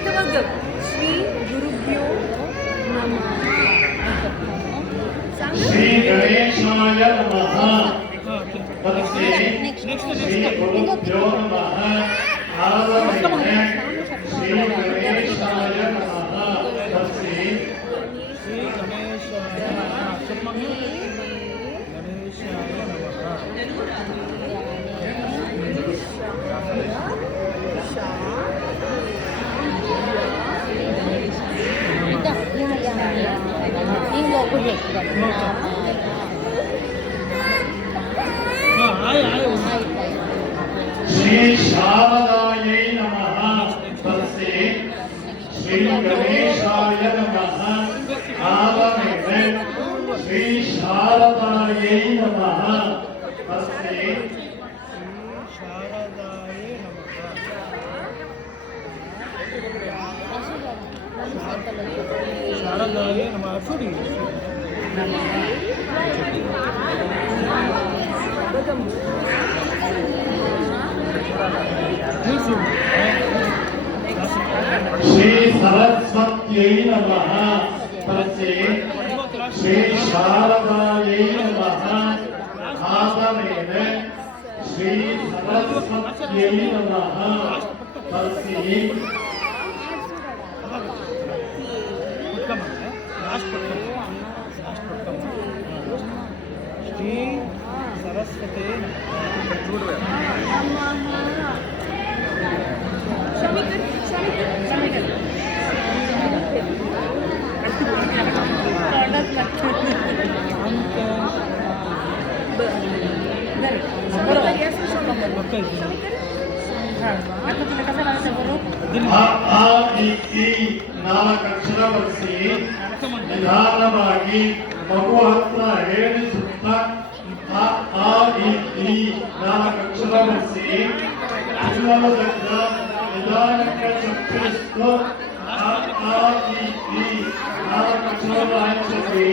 ಶ್ರೀ ಗುರುಭ್ಯೋ ನಮಃ. ಶ್ರೀ ಗಣೇಶಾಯ ನಮಃ. ಶ್ರೀ ಗುರುಭ್ಯೋ ನಮಃ. ಶ್ರೀ ಗಣೇಶಾಯ ನಮಃ. ಶ್ರೀ ಗಣೇಶಾಯ ಶ್ರೀ ಶಾರದಾಯೈ ನಮಃ. ಶ್ರೀ ಗಣೇಶಾಯ ನಮಃ. ಶ್ರೀ ಶಾರದಾಯೈ ನಮಃ. ಶಾರದಾಯ ನಮಃ. ಶ್ರೀ ಸರಸ್ವತ್ಯೈ ನಮಃ. ಶ್ರೀ ಶಾರದಾಯೈ ನಮಃ. ಶ್ರೀ ಸರಸ್ವತ್ಯೈ ನಮಃ. ಶ್ರೀ ಸರಸ್ವತಿ ನಾಲ್ಕಕ್ಷರ ಬಳಸಿ ನಿಧಾನವಾಗಿ ಮಗು ಹತ್ರ ಹೇಳಿಸುತ್ತ ನಾಲ್ಕಕ್ಷರ ಬಳಸಿ ನಿಧಾನಕ್ಕೆ ಚಪ್ಪರಿಸಿತು ನಾಲ್ಕಕ್ಷರ ವಾಯಿಸಿ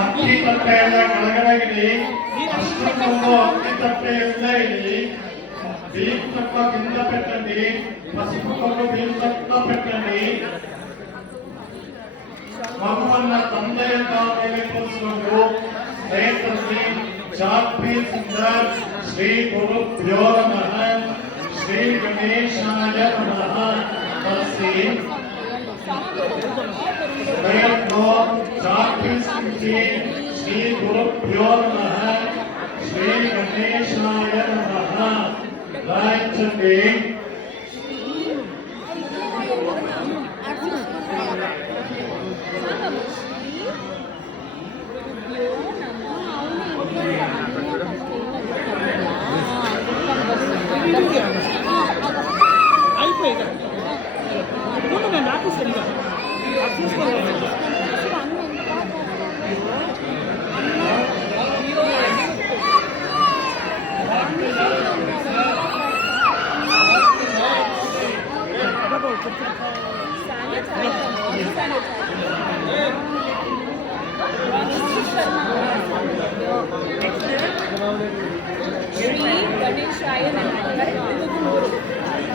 ಅಕ್ಕಿ ತಟ್ಟೆಯನ್ನ ಕೆಳಗಡೆ ಅಷ್ಟೊಂದು ಅಕ್ಕಿ ತಟ್ಟೆಯಿಂದ ಇಲ್ಲಿ బియ్యం తప్ప కింద పెట్టండి. పసుపు కొమ్ము బియ్యం తప్ప పెట్టండి. మగవన్న ತಂದೆಯನ್ನ ಮೇಲೆ ಕೂರಿಸಿಕೊಂಡು ಸ್ನೇಹಿತರಲ್ಲಿ ಚಾಕ್ ಪೀಸಿಂದ ಶ್ರೀ ಗುರುಭ್ಯೋ ನಮಃ. ಶ್ರೀ ಗಣೇಶಾಯ ನಮಃ. ಸ್ನೇಹಿತರು ಚಾಕ್ ಪೀಸಿಂದ ಶ್ರೀ ಗುರುಭ್ಯೋ ನಮಃ. ಶ್ರೀ ಗಣೇಶಾಯ ನಮಃ. ರಾಯಚಂಡಿ అయిపోయింది నాకు సరిగా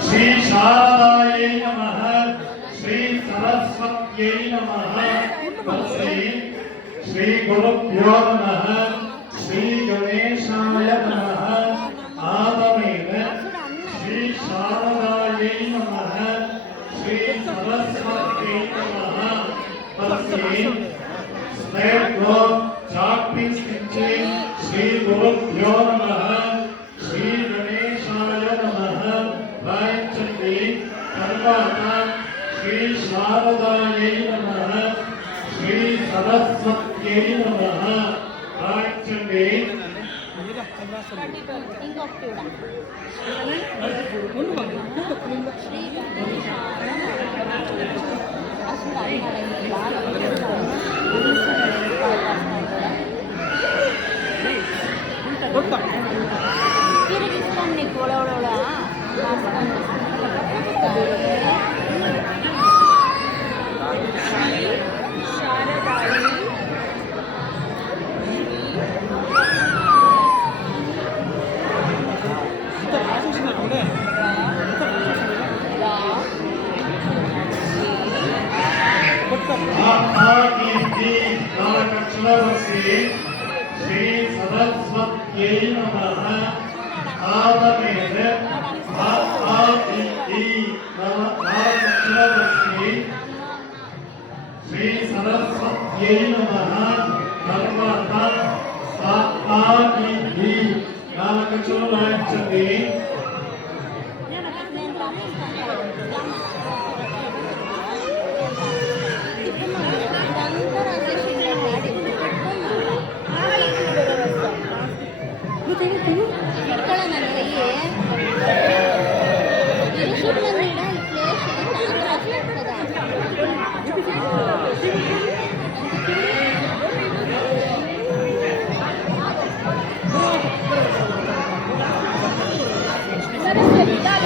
ಶ್ರೀ ಶಾರದಾಯೈ ನಮಃ. ಶ್ರೀ ಸರಸ್ವತ್ಯೈ ನಮಃ. ಶ್ರೀ ಗುರುಭ್ಯೋ ನಮಃ. ಶ್ರೀ ಗಣೇಶಾಯ ನಮಃ. ಶ್ರೀ ಶಾರದಾಯೈ ನಮಃ. ಶ್ರೀ ಸರಸ್ವತ್ಯೈ ನಮಃ. ಸ್ನೇಹಿತರು ಚಾಕ್ ಪೀಸ್ ಕಿಂಚಿ ಶ್ರೀ ಗುರುಭ್ಯೋ ನಮಃ. ಶ್ರೀ ಗಣೇಶಾಯ ನಮಃ. ರಾಯಚಂಡಿ తర్వాత ಶ್ರೀ ಶಾರದಾಯೈ ನಮಃ. ಶ್ರೀ ಸರಸ್ವತ್ಯೈ ನಮಃ. ರಾಯಚಂಡಿ ಶಾರದಾಯಿ ಆತ್ಮಾಕೀರ್ತಿ ನಾಲ್ಕಕ್ಷರವಸಿ ಶ್ರೀ ಸರಸ್ವತ್ಯೈ ನಮಃ ಆದ ಮೇಲೆ ಆತ್ಮಾಕೀರ್ತಿ ನಾಲ್ಕಕ್ಷರವಸಿ ಶ್ರೀ ಸರಸ್ವತ್ಯೈ ನಮಃ తర్వాత ఆత్మాకీర్తి నాలుకక్షరం వాయించండి.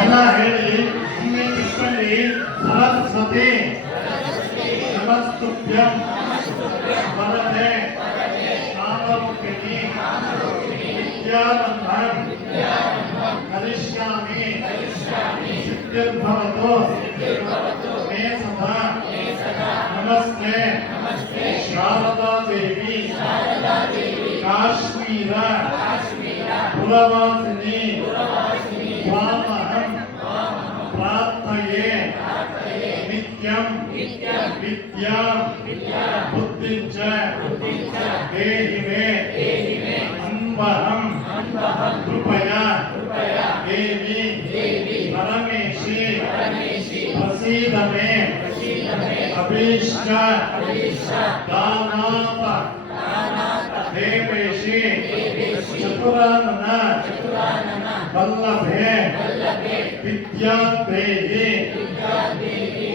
ಎಲ್ಲ ಹೇಳಿ ಒಮ್ಮೆ ತಿಳ್ಕೊಳ್ಳಿ. ಸರಸ್ವತಿ ನಮಸ್ತುಭ್ಯಂ ವರದೆ ಕಾಮರೂಪಿಣಿ ವಿದ್ಯಾರಂಭಂ ಕರಿಷ್ಯಾಮಿ ಸಿದ್ಧಿರ್ಭವತು ಮೇ ಸದಾ. ನಮಸ್ತೆ ಶಾರದಾ ದೇವಿ ಕಾಶ್ಮೀರ ಪುರವಾಸಿನಿ ತ್ವಾಮಹಂ ಪ್ರಾರ್ಥಯೇ ನಿತ್ಯಂ ವಿದ್ಯಾಂ ಬುದ್ಧಿಂ ಚ ದೇಹಿ ಮೇ ಅಂಬಹಂ ಕೃಪಯಾ ದೇವಿ ಪರಮೇಶಿ ಪ್ರಸೀದ ಮೇ ಅಭೀಷ್ಟ ದಾನಾಥ ದೇವೇಶಿ ಚತುರಾನನ ವಲ್ಲಭೆ ವಿದ್ಯಾದೇಹಿ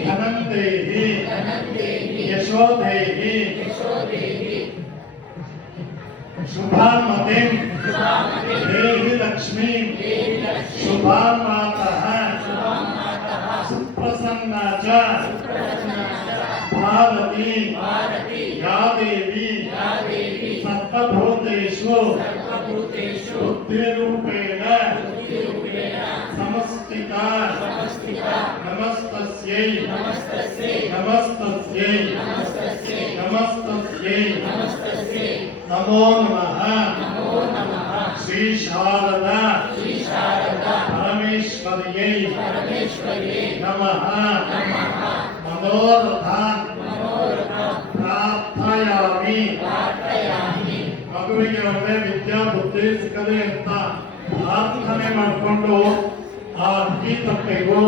ಧನಂ ದೇಹಿ ಯಶೋದೇಹಿ ಶುಭಾಮತಿಂ ದೇಹಿ ಲಕ್ಷ್ಮೀ ಶುಭಾಮಾತಃ ಸುಪ್ರಸನ್ನ ಚ ಭಾರತಿ ಯಾ ದೇವಿ ಸರ್ವಭೂತೇಷು ಬುದ್ಧಿರೂಪೇಣ ಸಮಸ್ಥಿತಾ ನಮಸ್ತಸ್ಯೈ ನಮಸ್ತಸ್ಯೈ ನಮಸ್ತಸ್ಯೈ ನಮೋ ನಮಃ ಶ್ರೀ ಶಾರದಾ ಪರಮೇಶ್ವರ್ಯೈ ನಮಃ ಮನೋರಥಾನ್ ಪ್ರಾರ್ಥಯಾಮಿ. ಮಗುವಿಗೆ ಒಳ್ಳೆ ವಿದ್ಯಾ ಬುದ್ಧಿ ಸಿಕ್ಕದೆ ಅಂತ ಪ್ರಾರ್ಥನೆ ಮಾಡಿಕೊಂಡು ಆ ಅಕ್ಕಿ ತಪ್ಪೆಗೂ